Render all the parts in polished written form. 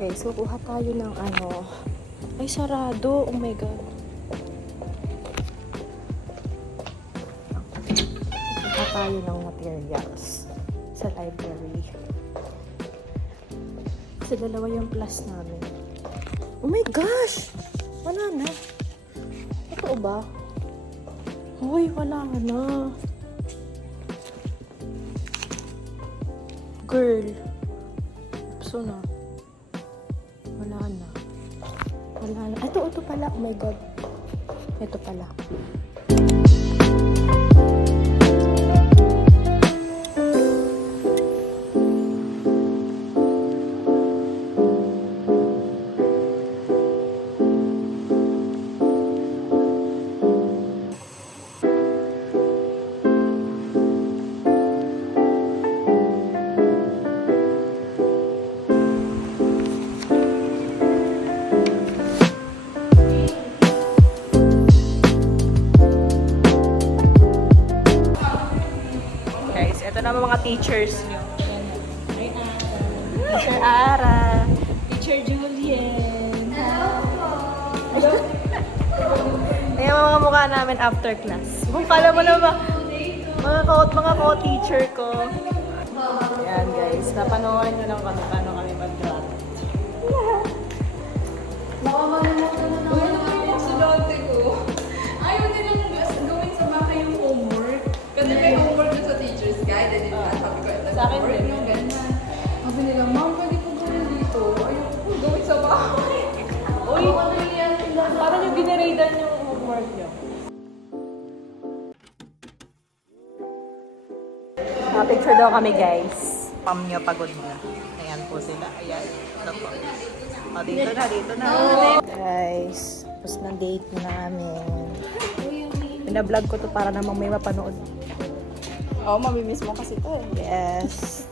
Okay, so kuha tayo ng ano. Ay, sarado. Oh my God. Kuha tayo ng materials sa library. Kasi dalawa yung plus namin. Oh my gosh! Wala na. Totoo ba? Hoy, wala na. Girl. So na. Wala na. Wala na. Ito pala. Oh my God. Ito pala. Ito naman mga teachers nyo. Teacher Ara. Teacher Julien. Hello. Ayan mga mukha namin after class. Kung kala mo naman, mga co-teacher ko. Ayan guys, napanoorin nyo lang kami paano kami mag-drop. Nakakalimutan na naman ako yung estudyante ko. Ayaw nilang gawin sa bahay yung homework. Kasi may homework dun sa teacher's guide. And then, sabi ko, ito Sa akin homework din. yung ganyan. Sabi nila, ma'am, pwede po gawin dito. Ayaw po gawin sa bahay. Uy, parang yung ginaradan yung homework nyo. Picture daw kami guys. Pam nyo pagod na. Ayan po sila. Ayan. Ito po. O, dito na. Guys, tapos na date na namin. Pina-vlog ko to para namang may mapanood. Oo, mamimiss mo kasi to. Yes.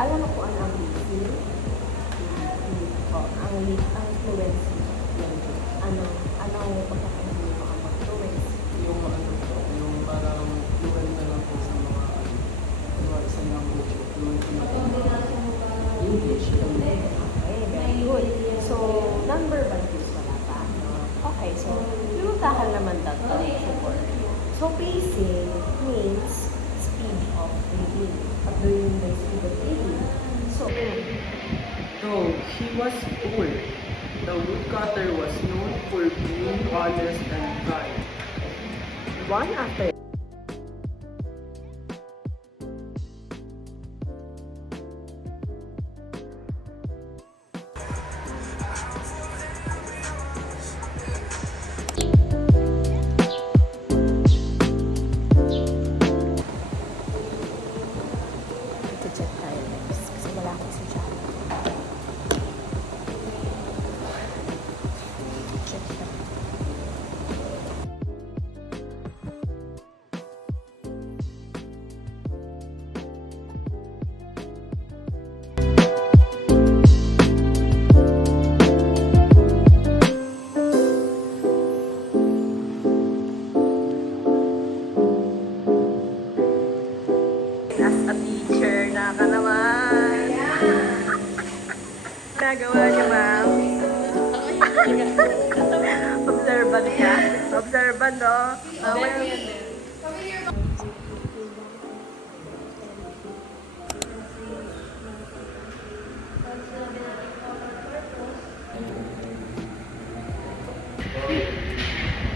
Alam mo kung ano ang listening? Ang fluency. Anong pagkakainin mo ang fluency? Yung parang fluent na lang po sa mga sa language, fluent na English. Okay, very good. So, number one is wala pa. No? Okay, so, lumutahan naman tatlo. So, pacing means speed of reading. At doon yung speed of reading. So, Though he was poor, the woodcutter was known for being honest and kind. one after check tayo next kasi wala akong si John. Check siya. As a teacher, naka naman. Nagawa niyo, ma'am. Observant ka. Observant, no?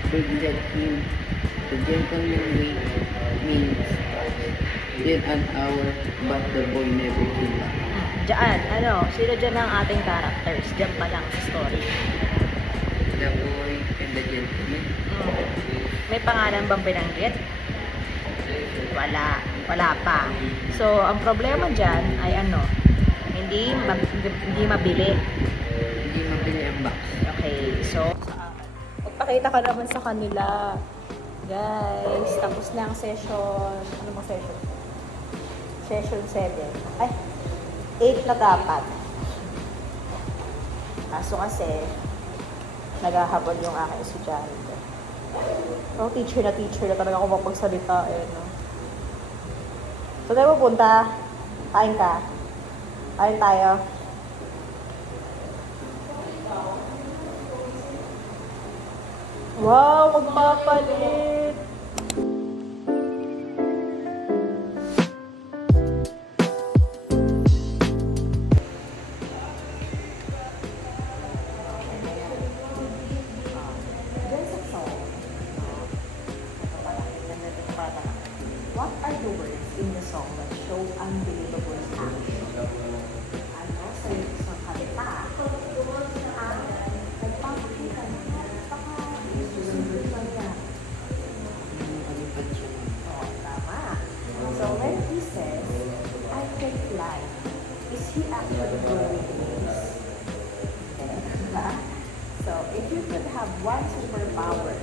Forget him. The gentleman wait minutes, then an hour, but the boy never came back. Diyan, sino dyan ang ating characters? Diyan pa lang sa story. The boy and the gentleman. May pangalan bang binanggit? Wala pa. So, ang problema dyan ay hindi mabili. Hindi mabili ang box. Okay, so, ipapakita ko naman sa kanila. Guys, tapos na ang session. Ano bang session? Session 7. Ay, 8 na dapat. Kaso kasi, naghahabol yung aking estudyante. So, teacher na talaga ako mapagsalita eh, no? So, tayo pupunta. Kain ka. Kain tayo. Wow, magpapalit! What are the words in the song that show unbelievable action? Ano sa isang kanta ang nagpapakita na napaka-isulong niya? Oo, tama. So when he says, I can fly, is he actually blowing wings? Diba? So if you could have one superpower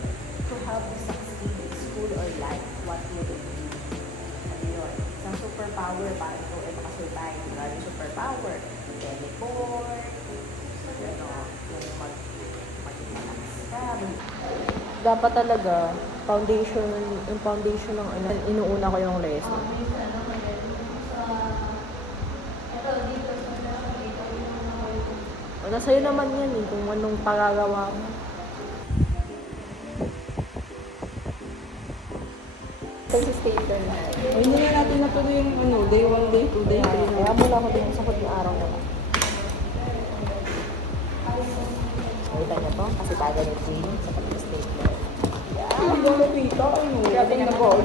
to help you succeed in school or life, what would it be? Yun. Isang superpower, parang ito ay makasultay. Diba? Yung superpower, teleport, yung maging malakas ka. Dapat talaga, yung foundation ng inuuna ko yung lesson. Nasa'yo naman yan eh, kung anong pagagawa mo. Sa station na. Ay, hindi na natin natuloy yung day 1, day 2, day 3. Kaya muna ako din sa ng araw na lang. Nakita niyo to? Kasi taga ni Jane sa pag-stapler. Hindi ko nakita. Grabe na po.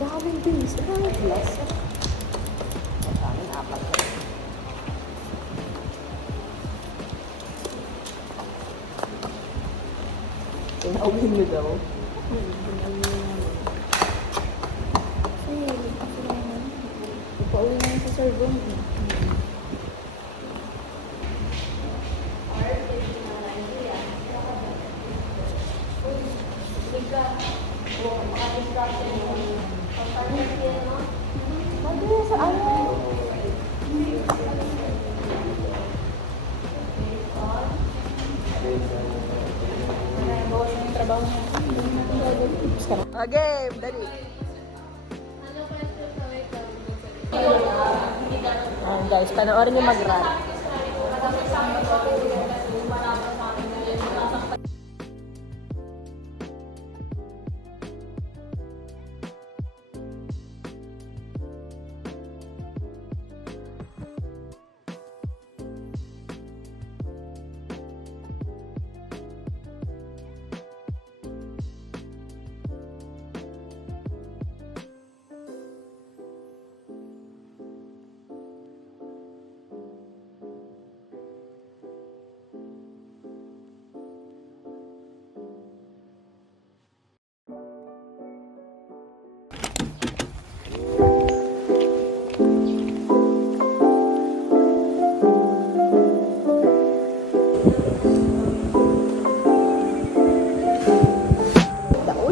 Daming beans. Daming glass. Daming apat. Tinawin mo daw. Pauwi na yung sa Sorbonne. Sabi sa ano? Bawas na yung trabaho niya. Okay, dali. Guys, panoorin niyo mag-rap.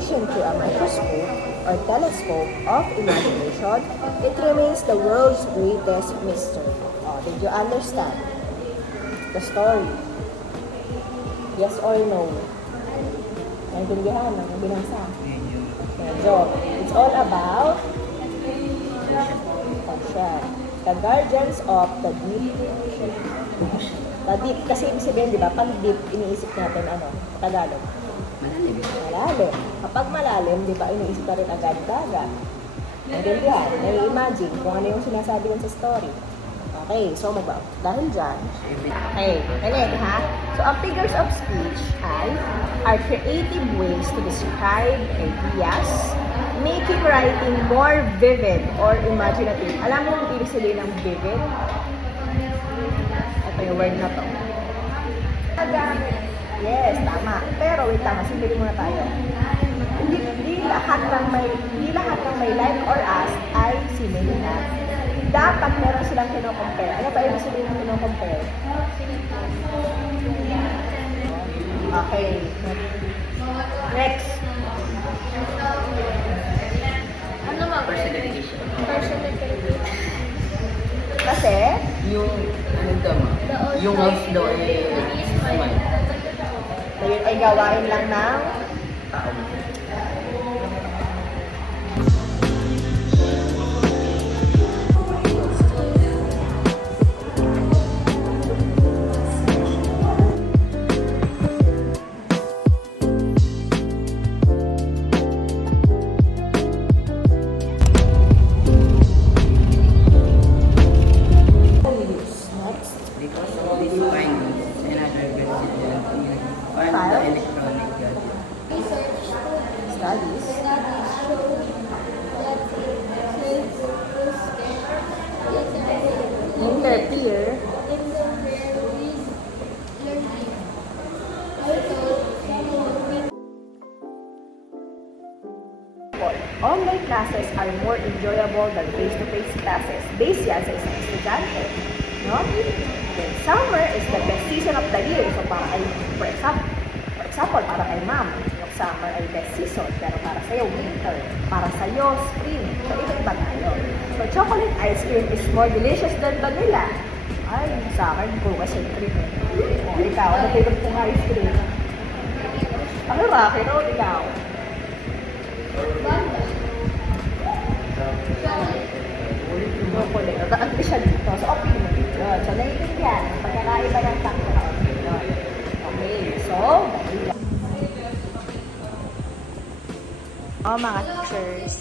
Through a microscope or telescope of imagination, it remains the world's greatest mystery. Oh, did you understand the story? Yes or no? Naintindihan ang binasa? Medyo. It's all about the guardians of the deep. The deep, kasi ibig sabihin, di ba, pag deep, iniisip natin ano, Tagalog. Malalim. Kapag malalim, di ba, iniisip na rin agad dagat. Naintindihan, nai-imagine kung ano yung sinasabi yun sa story. Okay, so dahil dyan, okay, galing ha? So, ang figures of speech are creative ways to describe ideas, Making writing more vivid or imaginative. Alam mo yung ibig sabihin ng vivid? Ito yung word na to. Yes, tama. Pero wait tama, sundin muna tayo. Hindi lahat ng may like or ask ay sinilina. Dapat meron silang kino-compare. Ano ba ibig sabihin ng kino-compare? Okay. Next. Ano ba? Personification. Kasi, Yung, ano tama? Yung house daw ay smile. ayun ay gawain lang ng Tao. next. Because of these findings and other constituent fund the electronic gadget. Studies. Interfere. Online classes are more enjoyable than face-to-face classes. Based yan sa isang estudyante. No? Then summer is the best season of the year. So para kay, for example, para kay ma'am, yung summer ay best season. Pero para sa'yo, winter. Para sa'yo, spring. So iba-iba tayo. So chocolate ice cream is more delicious than vanilla. Ay, sa akin, cookies and cream. O, ikaw, ano favorite pong ice cream? Ako, Rocky, no? Ikaw. Chocolate. Nag-agree siya dito. So, opinion. Yun. So, naiintindihan. Pagkakaiba ng sakto na opinion. Okay. So, mga teachers.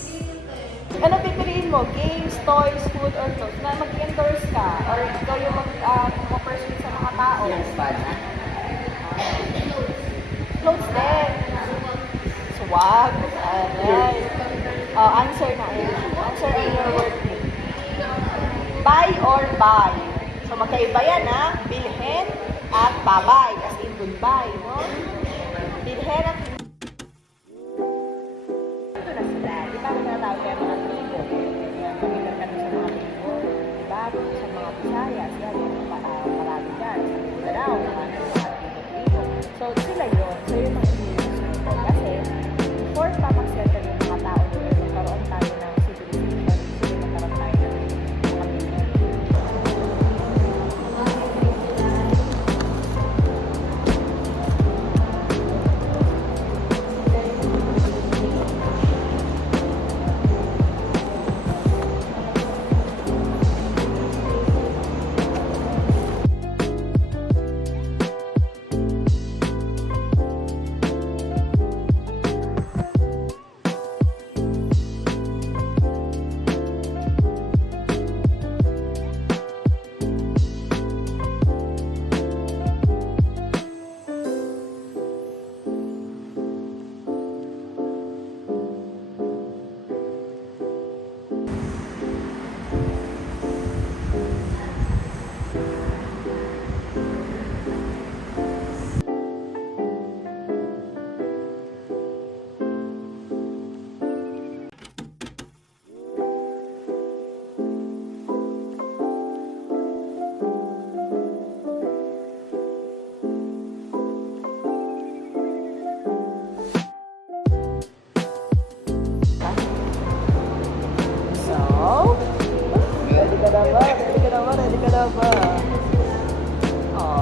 Ano pipiliin mo? Games, toys, food, or clothes? Na mag-endorse ka? Or ikaw yung mag-pursue sa mga tao? Yung fund. Clothes din. Swag. Alright. Answer na eh. Answer on your word. Buy or buy. So magkaiba yan ha. Bilhin at babay. As in goodbye. No? Bilhin at ito na sila. Di ba may natawag kayo mga tribo? Pamilyar ka sa mga tribo. Diba? Sa mga Visayas. Yan. Marami dyan. Sa Mindanao. Mga tribo. So sila yun. So yun ang inilis ko. Kasi before pa mag-settle yung mga tao doon, magkaroon tayo ng civilization. So magkaroon tayo ng mga people. Ready ka na ba? Ready ka na ba? Ready ka na ba? Oo.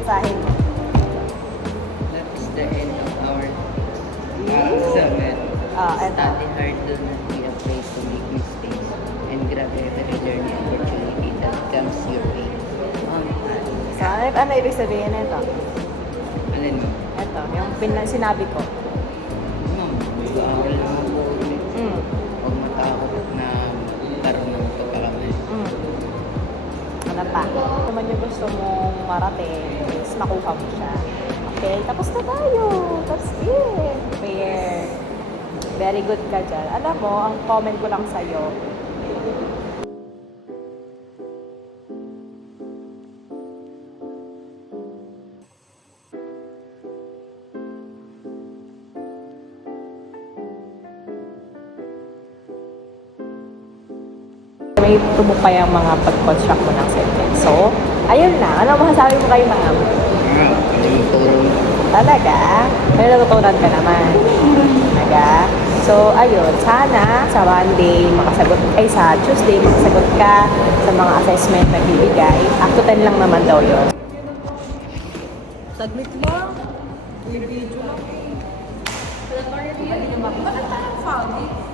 Asahin mo. That is the end of our summit. Eto. Study hard, do not be afraid to make mistakes, and grab every journey opportunity that comes your way. Ano ibig sabihin nito? Alin mo? Ito, yung sinabi ko. Ma'am, mag-aaral lang ako ulit. Mm. Huwag matakot na karoon ng pagkakamali. Ano pa? Kung naman yung gusto mong marating, is makuha mo siya. Okay, tapos na tayo. That's it. Fair. Very good ka dyan. Alam mo, ang comment ko lang sa'yo, may tubok pa yung mga pag-construct mo ng sentence. So, ayun na. Ano masasabi mo kay ma'am? Tulong. Talaga? May natutunan ka naman. Talaga? So, ayun. Sana sa Monday, sa Tuesday, makasagot ka sa mga assessment na bibigay. Up to 10 lang naman daw yun. Submit mo. May video lang eh. Wala pa rin yan. Bakit parang foggy?